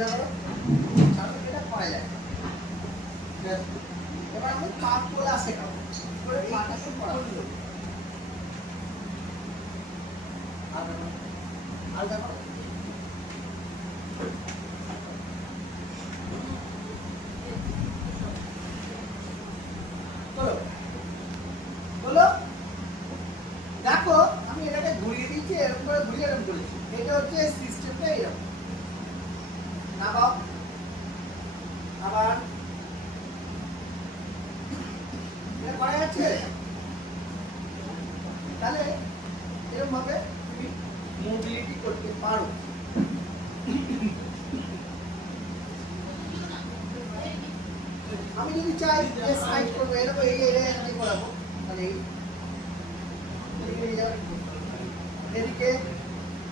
সোজা করো, ছাড়ো, এটা করা যায়। এবার আমি পা তোলা শেখাবো, করে পাটাকে পড়াবো। আলাদা করো। বলো, দেখো আমি এটাকে ঘুরিয়ে দিচ্ছি, এরকম করে ঘুরিয়ে এরকম করেছি। এটা হচ্ছে সিস্টেমটা এরকম। নামাও, আবার এটা করা যাচ্ছে। তাহলে এরকম ভাবে তুমি মোবিলিটি করতে পারো। আমি যদি চাই যে সাইড করবো, এরকম এই এরিয়ায় করাবো, তাহলে এদিকে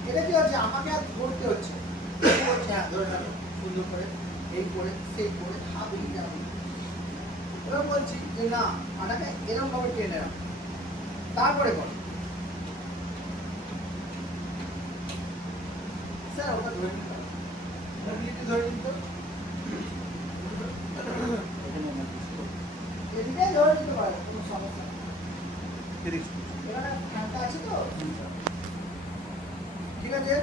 এটা কি হচ্ছে, আমাকে আর ধরতে হচ্ছে। হ্যাঁ, ধরে রাখো সুন্দর করে, এই করে সেই করে হাত এদিকে রাখো। এবার বলছি যে না, আটাকে এরকম ভাবে টেনে রাখো, তারপরে করো। স্যার ওটা ধরে নিতে হবে, ধরে নিতে এদিকে ধরে নিতে পারে, কোনো সমস্যা নেই। এখানে ঠান্ডা আছে তো, ঠিক আছে।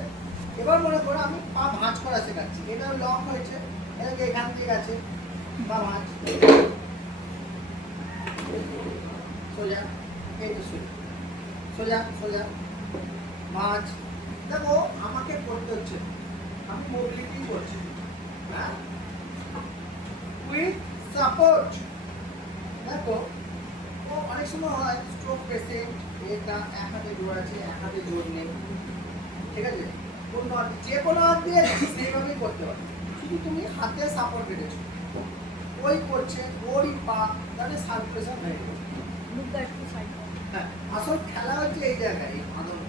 এবার মনে করো আমি পা ভাঁজ করা শেখাচ্ছি, এটা লং হয়েছে, এটাকে এখান থেকে আছে পা ভাঁজ, সোজা, এই যে সোজা সোজা সোজা ভাঁজ। দেখো আমাকে করতে হচ্ছে, আমি মোবিলিটি করছি, হ্যাঁ, উইথ সাপোর্ট। দেখো ও অনেক সময় হয় স্ট্রোক পেশেন্ট, এটা এক হাতে জোর আছে, এক হাতে জোর নেই, ঠিক আছে। যে কোনো হাত দিয়ে সেইভাবেই করতে পারো, শুধু তুমি হাতে সাপোর্ট রেখেছো, ওই করছে ওরই পা, তাহলে সার্কুলেশন হয়ে গেল। হ্যাঁ, আসল খেলা হচ্ছে এই জায়গায়, এই আদর।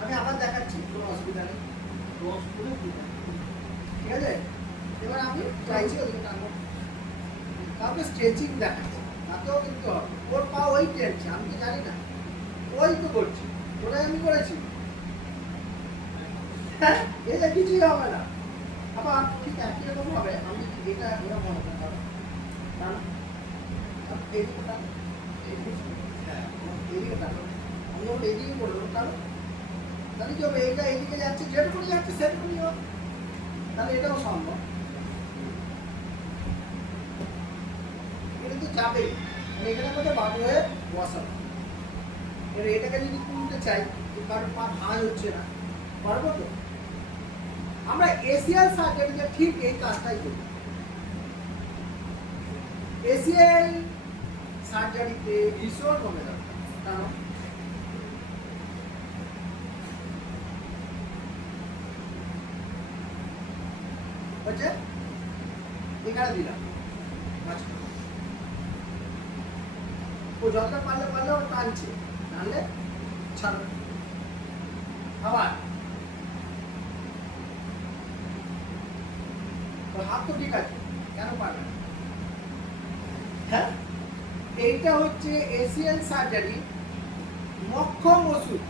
আমি আবার দেখাচ্ছি, কোনো অসুবিধা নেই, ঠিক আছে। এবার আমি চাইছি ওদিকে টানবো, কাউকে স্ট্রেচিং দেখাচ্ছি, তাতেও কিন্তু হবে। ওর পা ওই টেনছে, আমি তো জানি না, ওই তো করছি, ওটাই আমি করেছি। হ্যাঁ, এটা কিছুই হবে না। আবার ঠিক একই রকম ভাবে আমি এটা এরকম মনে করতে হবে, কারণ এদিকে টান, হ্যাঁ এদিকে টান, আমি ওর এদিকে করবো, কারণ তাহলে কি হবে, এইটা এদিকে যাচ্ছে, যেটুকুনি যাচ্ছে সেটুকুনি হবে, তাহলে এটাও সম্ভব। এটা তো যাবে, এখানে মধ্যে বাবু হয়ে বসাবো। এবার এটাকে যদি তুলতে চাই, কারণ পা ভাঁজ হচ্ছে না, পারবো তো? আমরা এসিয়াল সার্জারিতে ঠিক এই কাজটাই করি। এসিয়াল সার্জারিতে ভীষণ কমে যাবে, কারণ হচ্ছে এখানে দিলাম, ও যতটা পারলে পারলে ও টানছে, টানলে ছাড়বে। আবার হাত তো ঠিক আছে, কেন পারবে না? হ্যাঁ, এইটা হচ্ছে এসিয়াল সার্জারি মক্ষম ওষুধ।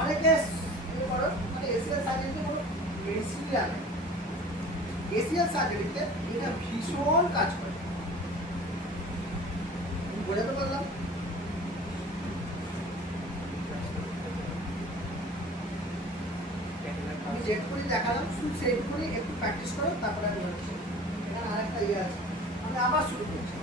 অনেকে মানে এসিয়াল সার্জারিতে কোনো মেডিসিন লাগে, এসিয়াল সার্জারিতে এটা ভীষণ কাজ করে। বোঝাতে পারলাম? আমি যেটুকুনি দেখালাম শুধু সেইটুকুনি একটু প্র্যাকটিস করো, তারপরে আমি হচ্ছে এখানে আরেকটা ইয়ে আছে, আমি আবার শুরু করছি।